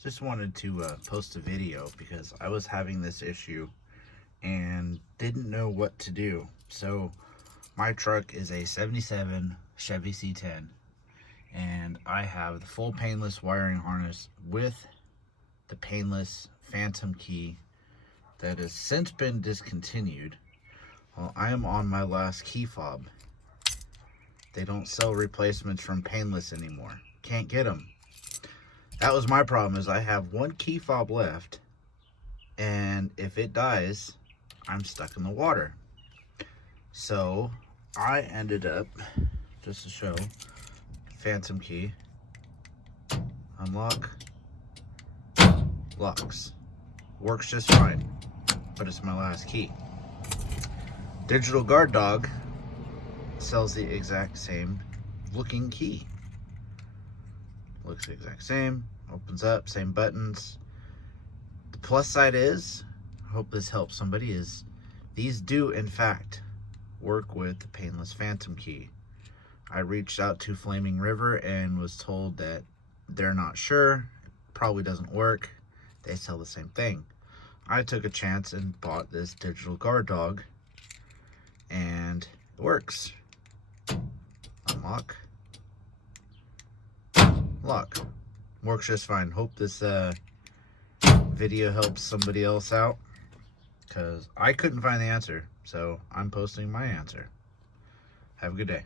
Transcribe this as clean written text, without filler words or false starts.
Just wanted to post a video because I was having this issue and didn't know what to do. So my truck is a 77 Chevy C10 and I have the full painless wiring harness with the Painless Phantom Key that has since been discontinued. Well, I am on my last key fob. They don't sell replacements from Painless anymore. Can't get them. That was my problem, is I have one key fob left, and if it dies, I'm stuck in the water. So I ended up, just to show, Phantom Key, unlock, locks. Works just fine, but it's my last key. Digital Guard Dog sells the exact same looking key. Looks the exact same, opens up, same buttons. The plus side is, I hope this helps somebody, is these do in fact work with the Painless Phantom Key. I reached out to Flaming River and was told that they're not sure, it probably doesn't work, they sell the same thing. I took a chance and bought this Digital Guard Dog and it works. Unlock, lock. Works just fine. Hope this video helps somebody else out, because I couldn't find the answer, so I'm posting my answer. Have a good day.